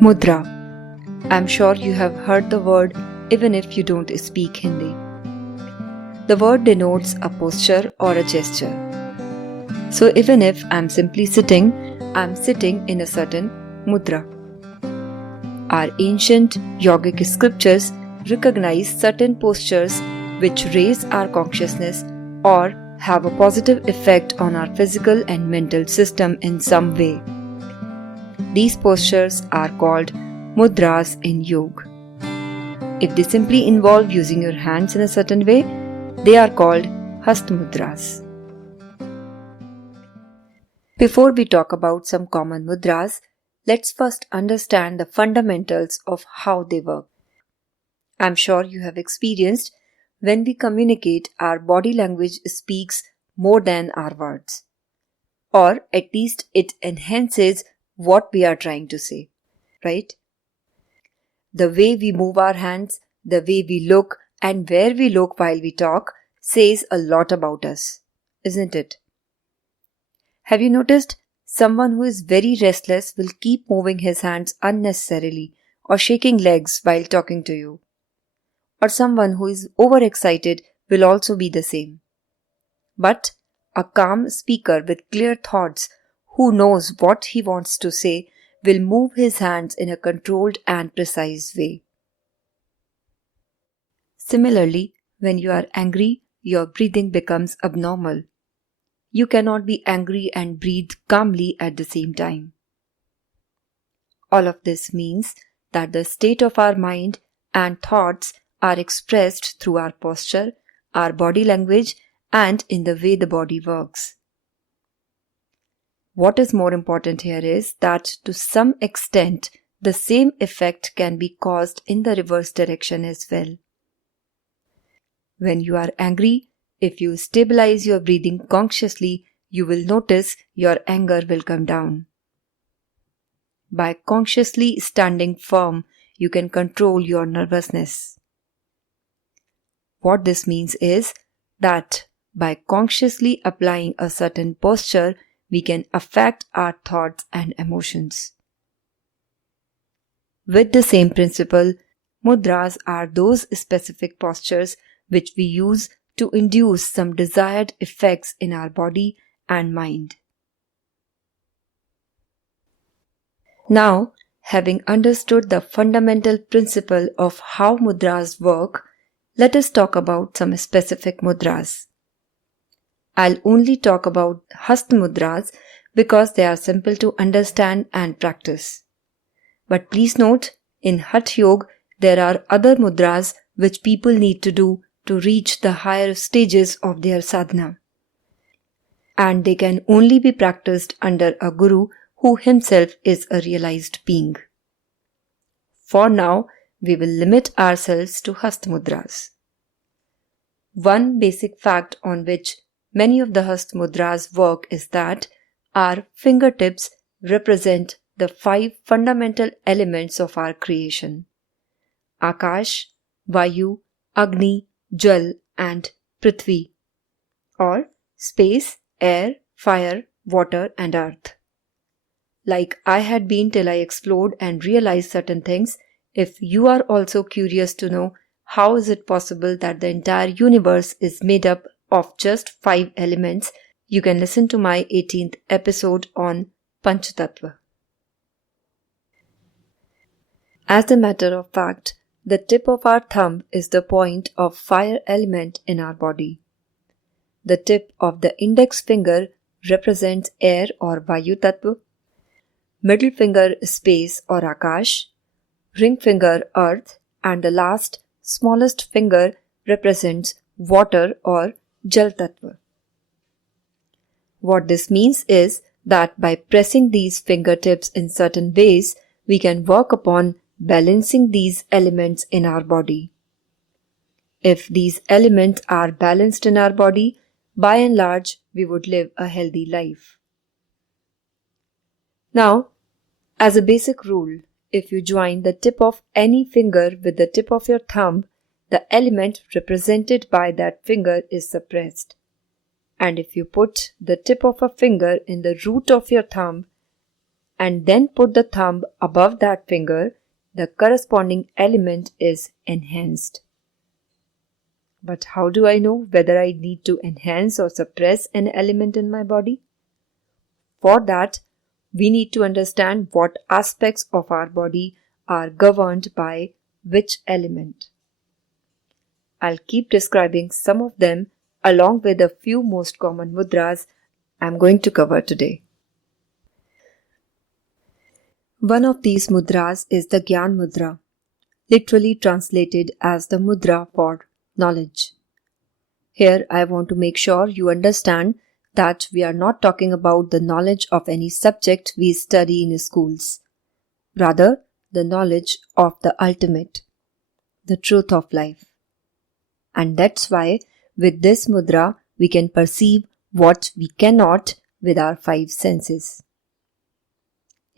Mudra. I'm sure you have heard the word even if you don't speak Hindi. The word denotes a posture or a gesture. So even if I'm simply sitting, I'm sitting in a certain mudra. Our ancient yogic scriptures recognize certain postures which raise our consciousness or have a positive effect on our physical and mental system in some way. These postures are called mudras in yoga. If they simply involve using your hands in a certain way, they are called hasta mudras. Before we talk about some common mudras, let's first understand the fundamentals of how they work. I'm sure you have experienced when we communicate, our body language speaks more than our words. Or at least it enhances what we are trying to say, right? The way we move our hands, the way we look, and where we look while we talk says a lot about us, isn't it? Have you noticed someone who is very restless will keep moving his hands unnecessarily or shaking legs while talking to you? Or someone who is overexcited will also be the same. But a calm speaker with clear thoughts who knows what he wants to say will move his hands in a controlled and precise way. Similarly, when you are angry, your breathing becomes abnormal. You cannot be angry and breathe calmly at the same time. All of this means that the state of our mind and thoughts are expressed through our posture, our body language, and in the way the body works. What is more important here is that to some extent, the same effect can be caused in the reverse direction as well. When you are angry, if you stabilize your breathing consciously, you will notice your anger will come down. By consciously standing firm, you can control your nervousness. What this means is that by consciously applying a certain posture, we can affect our thoughts and emotions. With the same principle, mudras are those specific postures which we use to induce some desired effects in our body and mind. Now, having understood the fundamental principle of how mudras work, let us talk about some specific mudras. I'll only talk about hasta mudras because they are simple to understand and practice. But please note, in Hatha Yoga, there are other mudras which people need to do to reach the higher stages of their sadhana. And they can only be practiced under a guru who himself is a realized being. For now, we will limit ourselves to hasta mudras. One basic fact on which many of the hasta mudras work is that our fingertips represent the 5 fundamental elements of our creation: Akash, Vayu, Agni, Jal and Prithvi, or space, air, fire, water and earth. Like I had been till I explored and realized certain things, if you are also curious to know how is it possible that the entire universe is made up of just 5 elements, you can listen to my 18th episode on Panch Tattva. As a matter of fact, the tip of our thumb is the point of fire element in our body. The tip of the index finger represents air or Vayu Tattva, middle finger space or Akash, ring finger earth, and the last smallest finger represents water or Jal Tattva. What this means is that by pressing these fingertips in certain ways, we can work upon balancing these elements in our body. If these elements are balanced in our body, by and large, we would live a healthy life. Now, as a basic rule, if you join the tip of any finger with the tip of your thumb, the element represented by that finger is suppressed. And if you put the tip of a finger in the root of your thumb and then put the thumb above that finger, the corresponding element is enhanced. But how do I know whether I need to enhance or suppress an element in my body? For that, we need to understand what aspects of our body are governed by which element. I'll keep describing some of them along with a few most common mudras I'm going to cover today. One of these mudras is the Gyan Mudra, literally translated as the mudra for knowledge. Here I want to make sure you understand that we are not talking about the knowledge of any subject we study in schools. Rather, the knowledge of the ultimate, the truth of life. And that's why with this mudra we can perceive what we cannot with our five senses.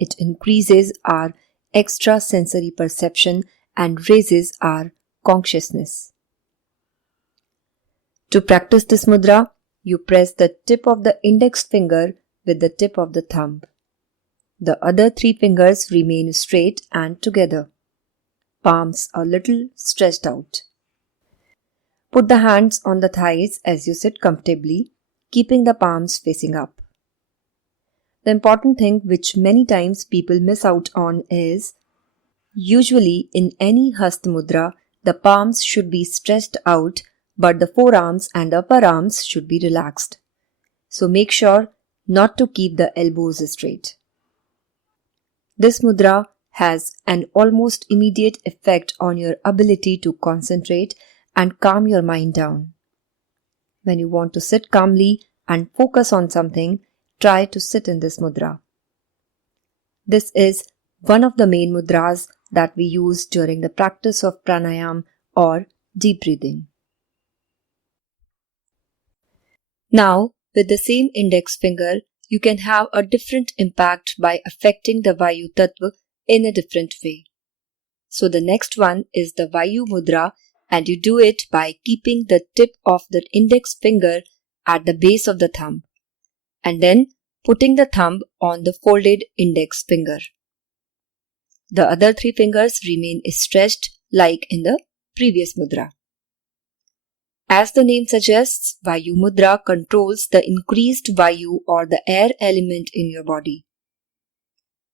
It increases our extrasensory perception and raises our consciousness. To practice this mudra, you press the tip of the index finger with the tip of the thumb. The other three fingers remain straight and together, palms a little stretched out. Put the hands on the thighs as you sit comfortably, keeping the palms facing up. The important thing which many times people miss out on is, usually in any Hasta Mudra, the palms should be stretched out, but the forearms and upper arms should be relaxed. So make sure not to keep the elbows straight. This mudra has an almost immediate effect on your ability to concentrate and calm your mind down. When you want to sit calmly and focus on something, try to sit in this mudra. This is one of the main mudras that we use during the practice of pranayam or deep breathing. Now, with the same index finger, you can have a different impact by affecting the Vayu Tattva in a different way. So the next one is the Vayu Mudra, and you do it by keeping the tip of the index finger at the base of the thumb and then putting the thumb on the folded index finger. The other three fingers remain stretched like in the previous mudra. As the name suggests, Vayu Mudra controls the increased Vayu or the air element in your body.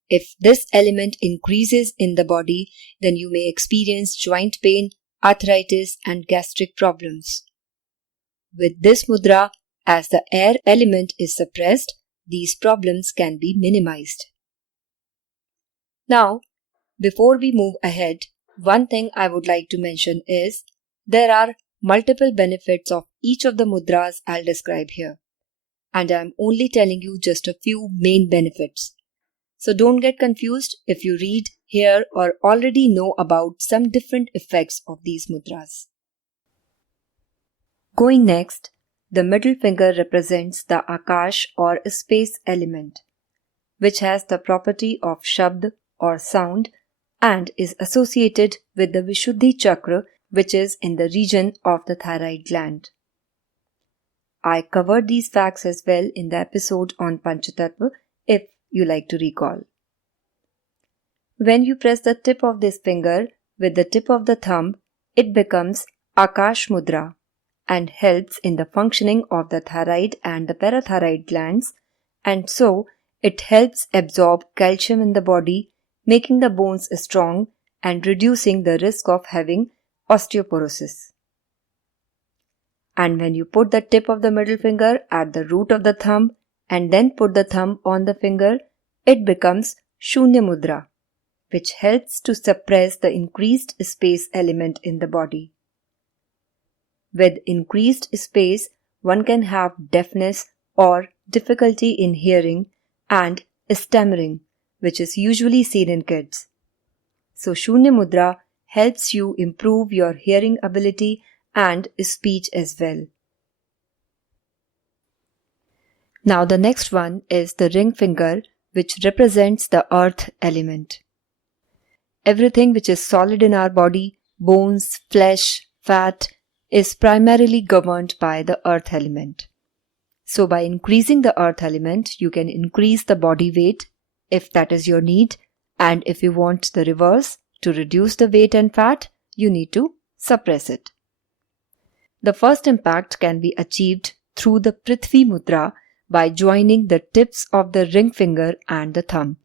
If this element increases in the body, then you may experience joint pain, arthritis and gastric problems. With this mudra, as the air element is suppressed, these problems can be minimized. Now, before we move ahead, one thing I would like to mention is there are multiple benefits of each of the mudras I'll describe here, and I'm only telling you just a few main benefits. So don't get confused if you read here or already know about some different effects of these mudras. Going next, the middle finger represents the Akash or space element, which has the property of Shabd or sound and is associated with the Vishuddhi chakra, which is in the region of the thyroid gland. I covered these facts as well in the episode on Panch Tattva if you like to recall. When you press the tip of this finger with the tip of the thumb, it becomes Akash Mudra and helps in the functioning of the thyroid and the parathyroid glands, and so it helps absorb calcium in the body, making the bones strong and reducing the risk of having osteoporosis. And when you put the tip of the middle finger at the root of the thumb and then put the thumb on the finger, it becomes Shunya Mudra, which helps to suppress the increased space element in the body. With increased space, one can have deafness or difficulty in hearing and stammering, which is usually seen in kids. So Shunya Mudra helps you improve your hearing ability and speech as well. Now the next one is the ring finger, which represents the earth element. Everything which is solid in our body, bones, flesh, fat, is primarily governed by the earth element. So by increasing the earth element, you can increase the body weight, if that is your need, and if you want the reverse, to reduce the weight and fat, you need to suppress it. The first impact can be achieved through the Prithvi Mudra by joining the tips of the ring finger and the thumb.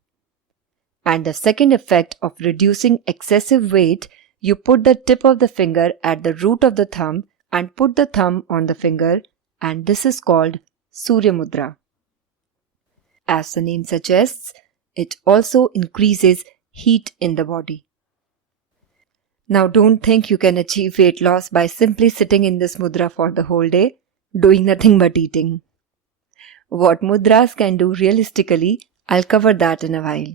And the second effect of reducing excessive weight, you put the tip of the finger at the root of the thumb and put the thumb on the finger, and this is called Surya Mudra. As the name suggests, it also increases heat in the body. Now don't think you can achieve weight loss by simply sitting in this mudra for the whole day, doing nothing but eating. What mudras can do realistically, I'll cover that in a while.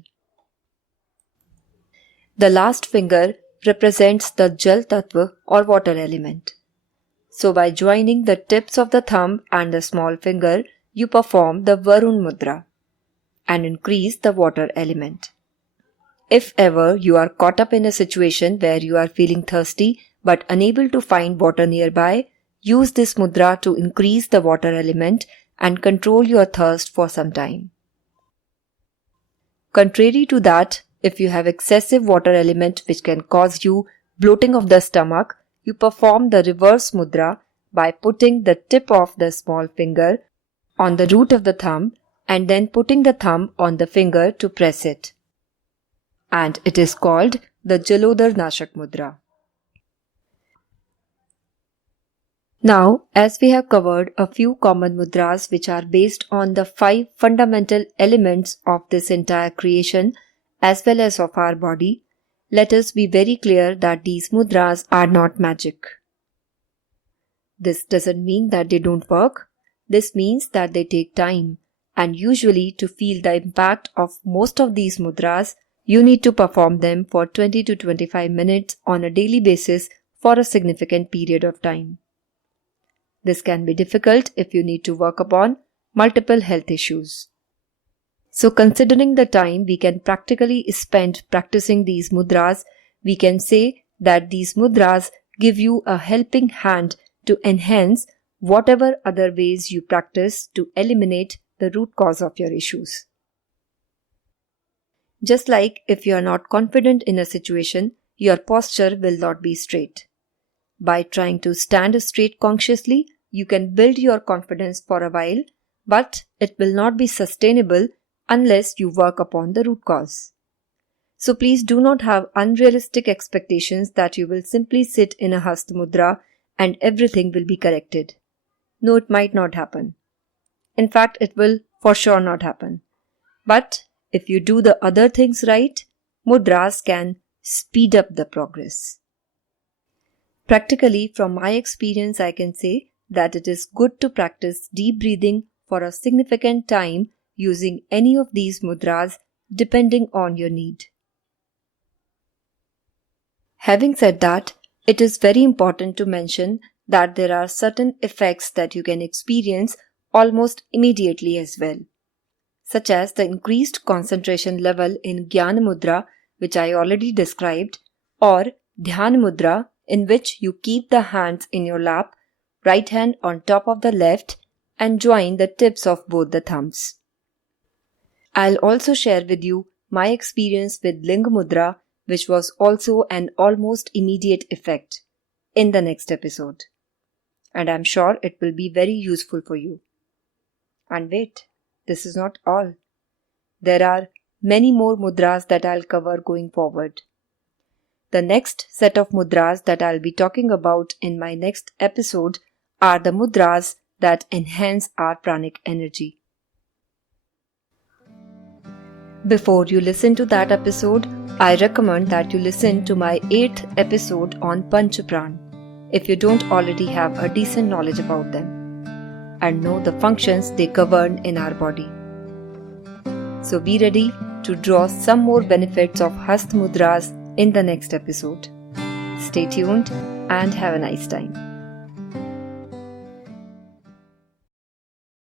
The last finger represents the Jal Tattva or water element. So by joining the tips of the thumb and the small finger, you perform the Varun Mudra and increase the water element. If ever you are caught up in a situation where you are feeling thirsty but unable to find water nearby, use this mudra to increase the water element and control your thirst for some time. Contrary to that, if you have excessive water element which can cause you bloating of the stomach, you perform the reverse mudra by putting the tip of the small finger on the root of the thumb and then putting the thumb on the finger to press it. And it is called the Jalodhar Nashak Mudra. Now, as we have covered a few common mudras which are based on the 5 fundamental elements of this entire creation as well as of our body, let us be very clear that these mudras are not magic. This doesn't mean that they don't work. This means that they take time, and usually to feel the impact of most of these mudras, you need to perform them for 20 to 25 minutes on a daily basis for a significant period of time. This can be difficult if you need to work upon multiple health issues. So considering the time we can practically spend practicing these mudras, we can say that these mudras give you a helping hand to enhance whatever other ways you practice to eliminate the root cause of your issues. Just like if you are not confident in a situation, your posture will not be straight. By trying to stand straight consciously, you can build your confidence for a while, but it will not be sustainable unless you work upon the root cause. So please do not have unrealistic expectations that you will simply sit in a Hasta Mudra and everything will be corrected. No, it might not happen. In fact, it will for sure not happen. But if you do the other things right, mudras can speed up the progress. Practically, from my experience, I can say that it is good to practice deep breathing for a significant time using any of these mudras depending on your need. Having said that, it is very important to mention that there are certain effects that you can experience almost immediately as well, such as the increased concentration level in Jnana Mudra, which I already described, or Dhyana Mudra, in which you keep the hands in your lap, right hand on top of the left, and join the tips of both the thumbs. I'll also share with you my experience with Linga Mudra, which was also an almost immediate effect, in the next episode. And I'm sure it will be very useful for you. And wait, this is not all. There are many more mudras that I'll cover going forward. The next set of mudras that I'll be talking about in my next episode are the mudras that enhance our pranic energy. Before you listen to that episode, I recommend that you listen to my 8th episode on Panch Pran if you don't already have a decent knowledge about them and know the functions they govern in our body. So be ready to draw some more benefits of Hasta Mudras in the next episode. Stay tuned and have a nice time.